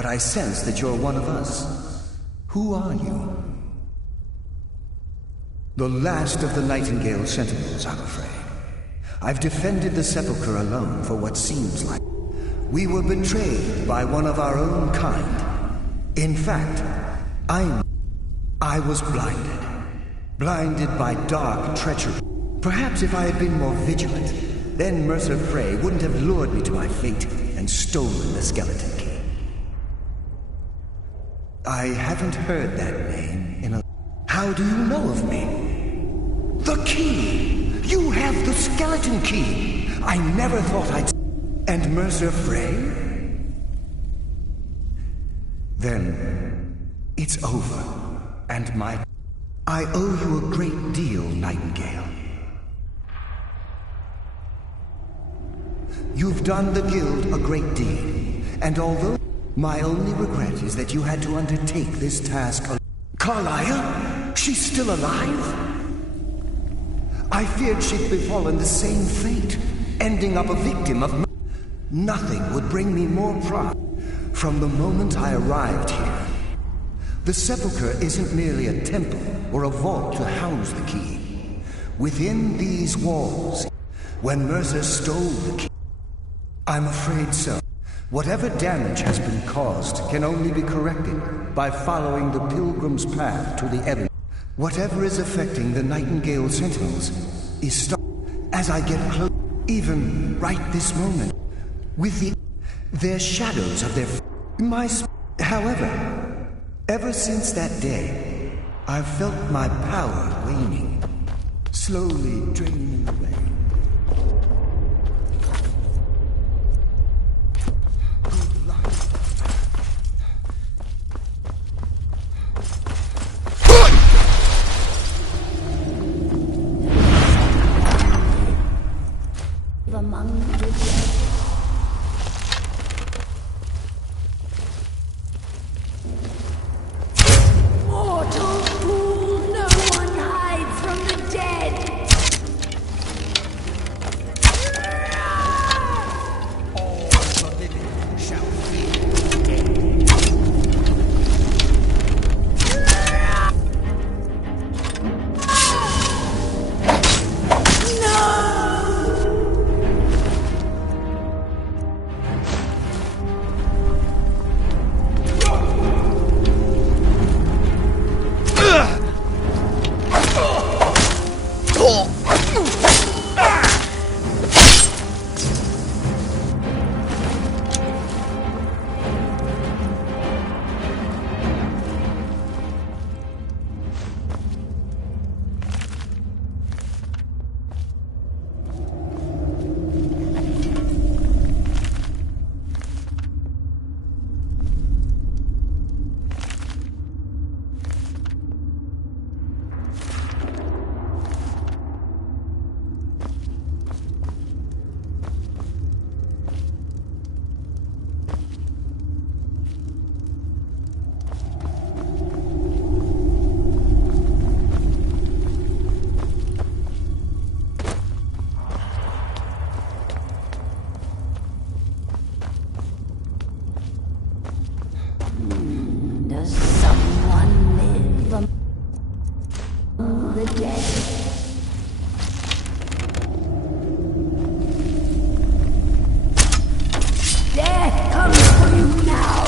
but I sense that you're one of us. Who are you? The last of the Nightingale Sentinels, I'm afraid. I've defended the Sepulchre alone for what seems like. We were betrayed by one of our own kind. In fact, I was blinded. Blinded by dark treachery. Perhaps if I had been more vigilant, then Mercer Frey wouldn't have lured me to my fate and stolen the skeleton key. I haven't heard that name in a... How do you know of me? The key! You have the skeleton key! I never thought I'd... And Mercer Frey? Then, it's over. And I owe you a great deal, Nightingale. You've done the Guild a great deed, and although my only regret is that you had to undertake this task alone. Carlia? She's still alive? I feared she'd befallen the same fate, ending up a victim of... Nothing would bring me more pride. From the moment I arrived here, the Sepulchre isn't merely a temple or a vault to house the key. Within these walls, when Mercer stole the key, I'm afraid so. Whatever damage has been caused can only be corrected by following the Pilgrim's path to the Ebony. Whatever is affecting the Nightingale Sentinels is stopped as I get close, even right this moment, with their shadows of their... However, ever since that day, I've felt my power waning, slowly draining away. Among the dead. Mortal fool, no one hides from the dead. All the living shall fear dead. Does someone live among the dead? Death comes for you now!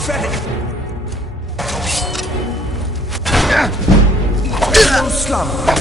Pathetic. Eternal slumber.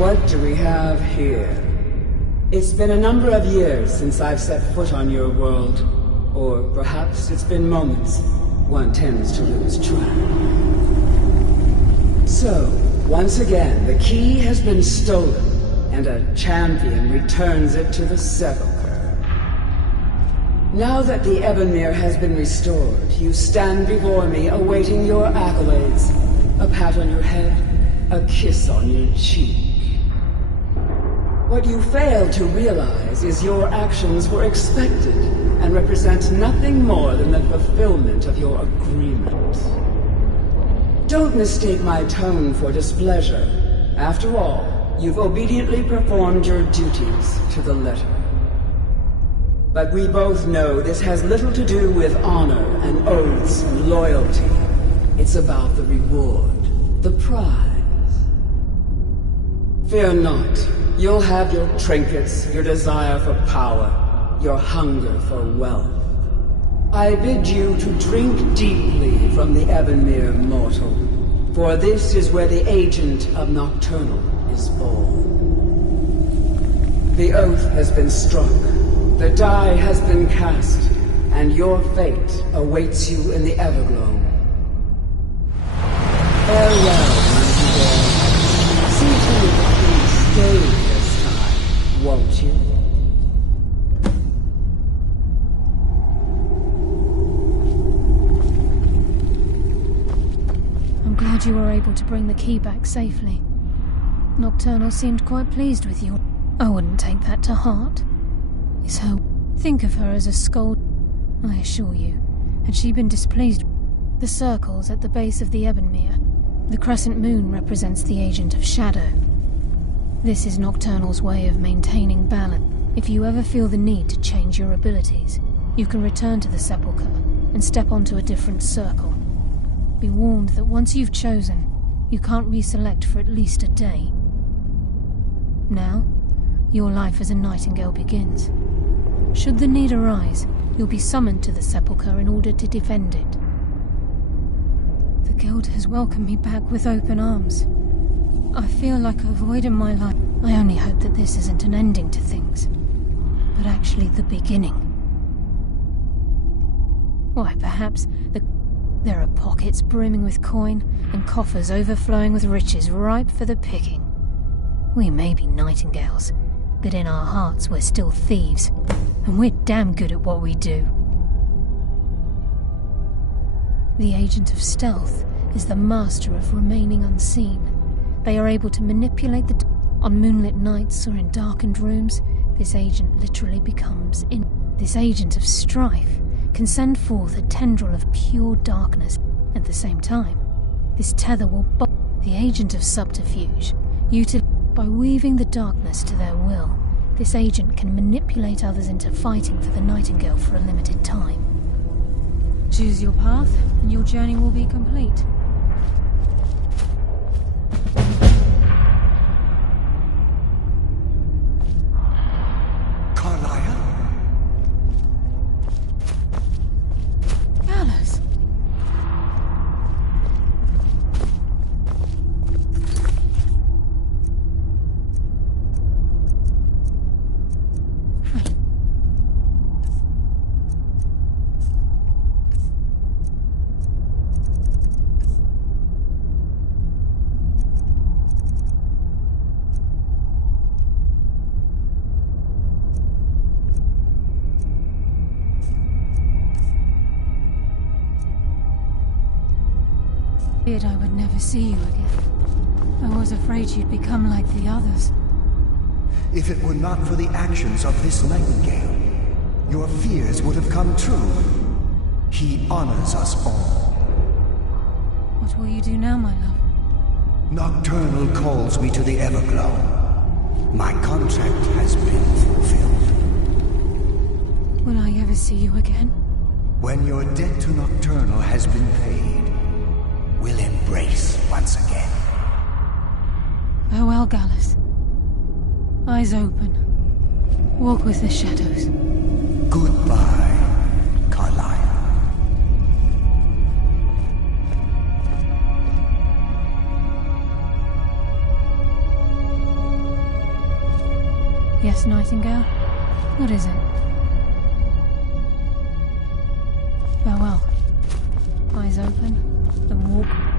What do we have here? It's been a number of years since I've set foot on your world. Or perhaps it's been moments. One tends to lose track. So, once again, the key has been stolen, and a champion returns it to the Sepulchre. Now that the Ebonmere has been restored, you stand before me awaiting your accolades. A pat on your head, a kiss on your cheek. What you fail to realize is your actions were expected and represent nothing more than the fulfillment of your agreement. Don't mistake my tone for displeasure. After all, you've obediently performed your duties to the letter. But we both know this has little to do with honor and oaths and loyalty. It's about the reward, the prize. Fear not. You'll have your trinkets, your desire for power, your hunger for wealth. I bid you to drink deeply from the Ebonmere mortal, for this is where the agent of Nocturnal is born. The oath has been struck, the die has been cast, and your fate awaits you in the Everglow. Farewell, Nightingale. See to it that you stay this time, won't you? I'm glad you were able to bring the key back safely. Nocturnal seemed quite pleased with you. I wouldn't take that to heart. So, think of her as a scold. I assure you, had she been displeased, the circles at the base of the Ebonmere, the crescent moon represents the agent of shadow. This is Nocturnal's way of maintaining balance. If you ever feel the need to change your abilities, you can return to the Sepulchre and step onto a different circle. Be warned that once you've chosen, you can't reselect for at least a day. Now, your life as a Nightingale begins. Should the need arise, you'll be summoned to the Sepulchre in order to defend it. The Guild has welcomed me back with open arms. I feel like a void in my life. I only hope that this isn't an ending to things, but actually the beginning. Why, perhaps there are pockets brimming with coin and coffers overflowing with riches ripe for the picking. We may be Nightingales, but in our hearts we're still thieves, and we're damn good at what we do. The Agent of Stealth is the master of remaining unseen. They are able to manipulate on moonlit nights or in darkened rooms. This agent literally becomes This Agent of Strife can send forth a tendril of pure darkness. At the same time, this tether will the Agent of Subterfuge. By weaving the darkness to their will, this agent can manipulate others into fighting for the Nightingale for a limited time. Choose your path, and your journey will be complete. Gallus! I would never see you again. I was afraid you'd become like the others. If it were not for the actions of this Nightingale, your fears would have come true. He honors us all. What will you do now, my love? Nocturnal calls me to the Everglow. My contract has been fulfilled. Will I ever see you again? When your debt to Nocturnal has been paid, we'll embrace once again. Farewell, Gallus. Eyes open. Walk with the shadows. Goodbye, Carlyle. Yes, Nightingale? What is it? Farewell. Eyes open, and walk